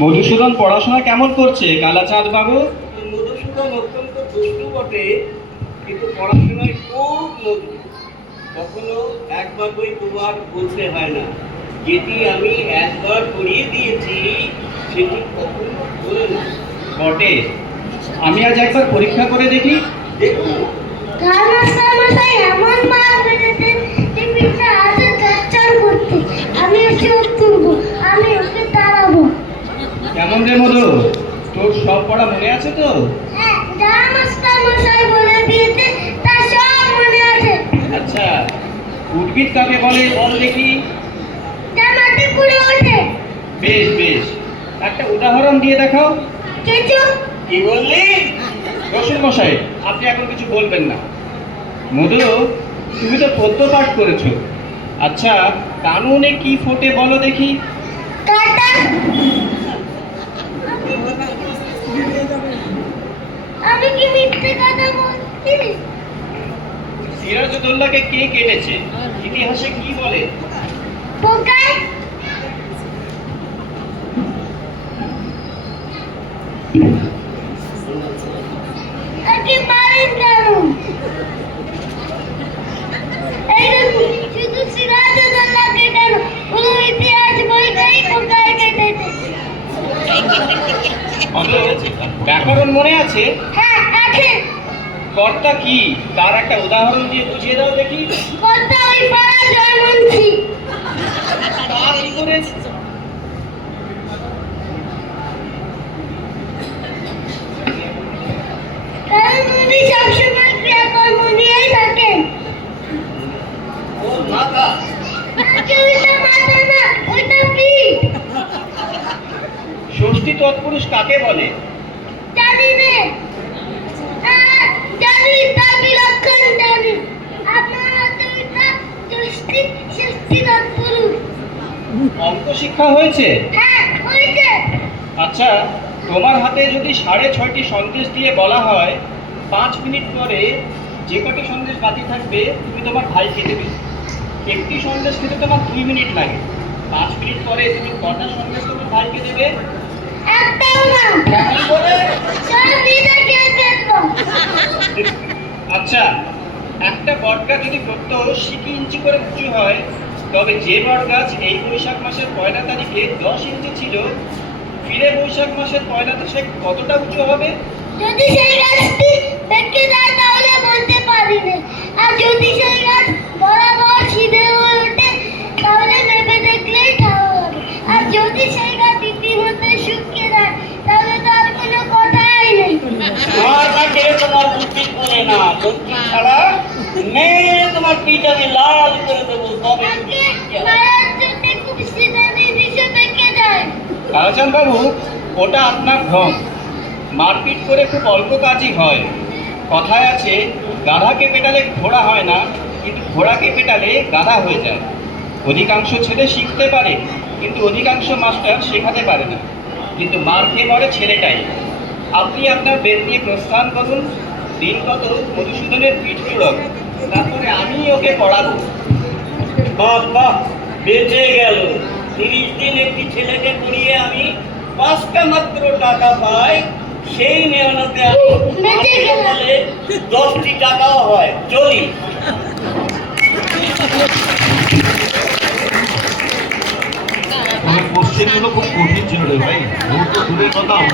মধুসূদন পড়াশোনা কেমন করছে কালাচাঁদ বাবু? মধুসূদন অত্যন্ত দুষ্টু বটে, কিন্তু পড়াশোনায় খুব মধু। কখনো একবার বই দুবার বলতে হয় না। যেটি আমি একবার পড়িয়ে দিয়েছি সেটি কখনো বলে না। বটে, আমি আজ একবার পরীক্ষা করে দেখি। দেখুন, কেমন রে মধু, তোর সব পড়া মনে আছে তো? আচ্ছা, উদ্ভিদ কাকে বলে বল দেখি। বেশ বেশ, একটা উদাহরণ দিয়ে দেখাও। কি বললি? রসুন মশাই, আপনি এখন কিছু বলবেন না। মধু, তুমি তো পদ্য পাঠ করেছো। আচ্ছা, কানুনে কি ফোটে বলো দেখি। আমি কি মিথ্যে কথা বলছি? সিরাজউদ্দৌলাকে কে কেটেছে, ইতিহাসে কি বলে? পোকায়। তাকে মারেন কেন? এইরকম শুধু সিরাজউদ্দৌলাকে কেন, পুরো ইতিহাস বইটাই পোকায় কেটেছে। ব্যাকরণ মনে আছে? হ্যাঁ আছে। কর্তা কি, তার একটা উদাহরণ দিয়ে বুঝিয়ে দাও দেখি। কর্তা ওই পাড়া জয়মন্ত্রী। তা কি করে? কারণ উনি সবসময় ক্রিয়াকর্ম নিয়েই থাকেন। ওর মাথা। ওইটা মাথা না, ওইটা পিঠ। ষষ্ঠী তৎপুরুষ কাকে বলে? জানি রে। জানি, তার বিলক্ষণ জানি। আপনার হাতে ওইটা ষষ্ঠী তৎপুরুষ। অঙ্ক শিক্ষা হয়েছে? হ্যাঁ হয়েছে। আচ্ছা, তোমার হাতে যদি 6:30টি সন্দেশ দিয়ে বলা হয় 5 মিনিট পরে যে কটি সন্দেশ বাকি থাকবে তুমি তোমার ভাইকে দেবে, একটি সন্দেশ খেতে তোমার 2 মিনিট লাগে, 5 মিনিট পরে তুমি কটা সন্দেশ তোমার ভাইকে দেবে? একটাও না। কেমন করে? সব দিতে কে ফেলবো? আচ্ছা, একটা বট গাছ যদি প্রত্যহ 1 ইঞ্চি করে উঁচু হয়, তবে যে বট গাছ এই বৈশাখ মাসের 1 তারিখে 10 ইঞ্চি ছিল, ফিরে বৈশাখ মাসের 1 তারিখে কতটা উঁচু হবে? যদি সেই গাছটি বেঁকে যায় তাহলে বলতে পারি না, আর যদি সেই গাছ বরাবর সিধে হয়ে ওঠে তাহলে মেপে দেখলেই ঠাওয়া হবে, আর যদি সেই গাছ ইতিমধ্যে শুকিয়ে যায় তাহলে তার কোনো কথাই নেই। আমার কাছে তোমার বুদ্ধি করে না, লক্ষ্মী ছাড়া মেয়ে তোমার পিঠ আমি লাল করে দেবো, তবে আগে মারার জন্য খুব সিধে জিনিসে বেঁকে যায়। কালচাঁদ বাবু, ওটা আপনার ভ্রম। মারপিট করে খুব অল্প কাজই হয়। কথায় আছে, গাধাকে পেটালে ঘোড়া হয় না, কিন্তু ঘোড়াকে পেটালে গাধা হয়ে যায়। অধিকাংশ ছেলে শিখতে পারে, কিন্তু অধিকাংশ মাস্টার শেখাতে পারে না। কিন্তু মার খেয়ে মরে ছেলেটাই। আপনি আপনার বেদ নিয়ে প্রস্থান করুন, দিনগত মধুসূদনের পিঠ চূড়ক, তারপরে আমি ওকে পড়াবো। বাহ বাহ, বেঁচে গেল। 30 দিন একটি ছেলেকে পড়িয়ে আমি 5টা মাত্র টাকা পাই, সেই মেহনতে আমি বেঁচে গেল। বলে 10টি টাকাও হয়। চলি। তবে কোশ্চেনগুলো খুব কঠিন ছিল রে ভাই, বহু তো দূরের কথা।